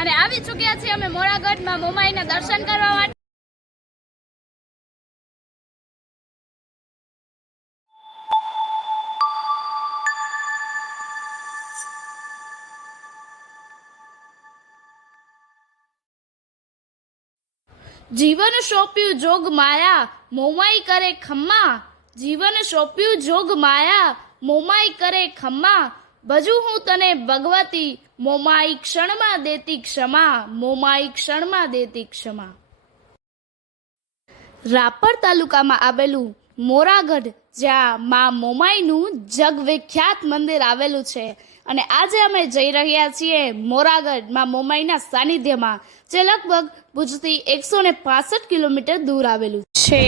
અને આવી ચૂક્યા છીએ અમે મોરાગઢમાં મોમાઈના દર્શન કરવા માટે. જીવન સોંપ્યું જોગ માયા, મોમાઈ કરે ખમ્મા. જીવન સોંપ્યું જોગ માયા, મોમાઈ કરે ખમ્મા. ભજુ હું તને ભગવતી મોમાઈ ક્ષણમાં દેતી ક્ષમા, મોમાઈ ક્ષણમાં દેતી ક્ષમા. રાપર તાલુકામાં આવેલું મોરાગઢ, જ્યાં મા મોમાઈનું જગવિખ્યાત મંદિર આવેલું છે. અને આજે અમે જઈ રહ્યા છીએ મોરાગઢમાં મોમાઈના સાનિધ્યમાં, જે લગભગ ભુજથી એકસો ને પાસઠ કિલોમીટર દૂર આવેલું છે.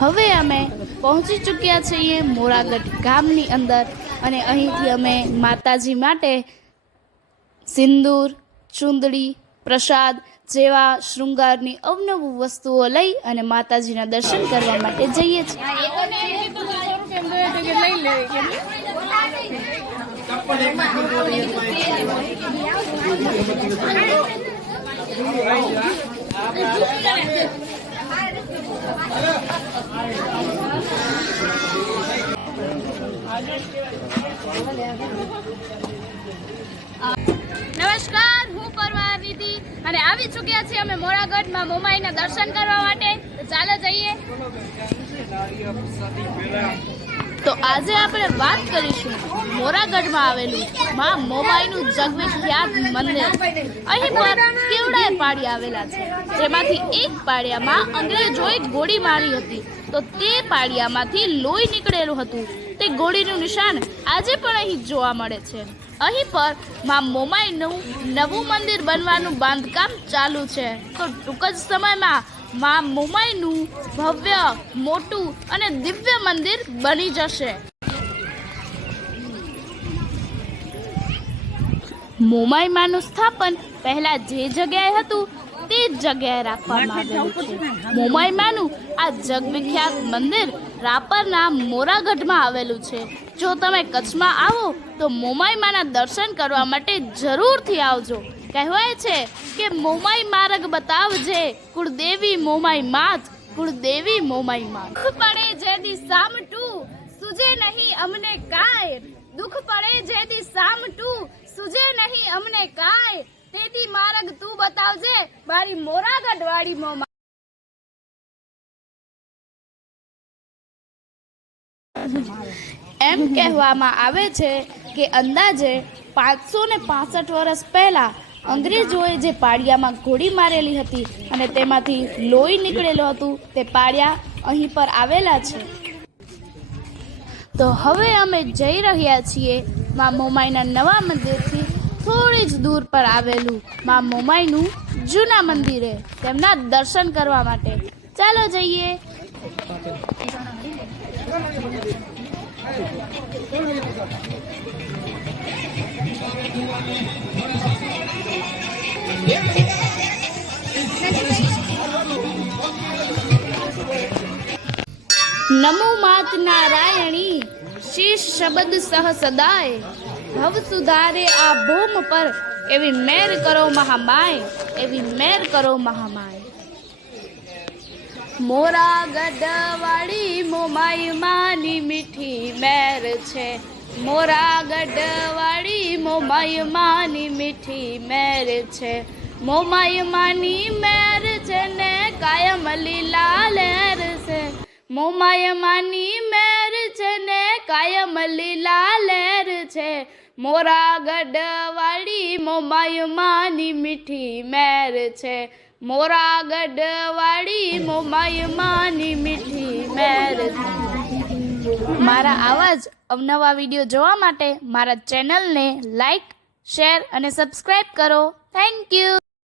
હવે અમે પહોંચી ચૂક્યા છીએ મોરાગઢ ગામની અંદર અને અહીંથી અમે માતાજી માટે સિંદૂર, ચુંદડી, પ્રસાદ જેવા શૃંગારની અવનવું વસ્તુઓ લઈ અને માતાજીના દર્શન કરવા માટે જઈએ છીએ. નમસ્કાર, હું પરવા વિધિ અને આવી ચૂક્યા છીએ અમે મોરાગઢમાં મોમાઈના દર્શન કરવા માટે. ચાલો જઈએ. તો આજે આપણે વાત કરીશું મોરાગઢમાં આવેલું માં મોબાઈનું જગવિખ્યાત મંદિર. અહીં પર કેવડાએ પાડી આવેલા છે? જેમાંથી એક પાડિયામાં અંગ્રેજોએ ગોળી મારી હતી. તો તે પાડિયામાંથી લોહી નીકળેલું હતું. તે ગોળીનું નિશાન આજે પણ અહીં જોવા મળે છે. અહીં પરમાં મોમાઈનું નવું મંદિર બનવાનું બાંધકામ ચાલુ છે. તો ટૂંક જ સમયમાં માં મુંબઈનું ભવ્ય મોટું અને દિવ્ય મંદિર બની જશે. મુંબઈ માનું સ્થાપન પહેલા જે જગ્યાએ હતું તે જ જગ્યાએ રાખવામાં આવેલું છે મોમાઈ માનું આ જગવિખ્યાત મંદિર રાપરના મોરાગઢમાં આવેલું છે. જો તમે કચ્છમાં આવો તો મુંબઈ માના દર્શન કરવા માટે જરૂરથી આવજો. કહેવાય છે કે મોમાઈ માર્ગ બતાવજે, કુળદેવી મોમાઈ માત, કુળદેવી મોમાઈ માત. દુખ પડે જેદી સામટું સુજે નહીં અમને કાય દુઃખ પડે જે દી સામટું સુજે નહીં અમને કાય તેથી માર્ગ તું બતાવજે, મારી મોરાગઢ વાળી મોમા એમ કહેવામાં આવે છે કે અંદાજે પાંચસો ને પાસઠ વર્ષ પહેલા અંગ્રેજોએ જે પાડિયામાં ગોળી મારેલી હતી અને તેમાંથી લોહી નીકળેલું હતું, તે પાડિયા અહીં પર આવેલા છે. તો હવે અમે જઈ રહ્યા છીએ મા મોમાઈના નવા મંદિરથી થોડી જ દૂર પર આવેલું મા મોમાઈનું જૂના મંદિરે તેમના દર્શન કરવા માટે. ચાલો જઈએ. નમો માત નારાયણી, શીશ શબ્દ સહ સદાય. ભવ સુધારે આ ભૂમ પર એવી મેર કરો મહામાય, એવી મેર કરો મહામાય. મોરા ગઢવાળી મોમાઈ માની મીઠી મેર છે. મોરા ગઢવાળી મોમાઈ માની મીઠી મેર છે, મોમાઈ માની મેર છે ને કાયમ લીલા લહેર છે. મોમાય માની મેર છે ને કાયમ લીલા લહેર છે. મોરા ગઢવાળી મોમાય માની મીઠી મેર છે. મોરા ગઢવાળી મોમાય માની મીઠી મેર છે. મારા આવા જ અવનવા વીડિયો જોવા માટે મારા ચેનલને લાઈક શેર અને સબસ્ક્રાઈબ કરો. Thank you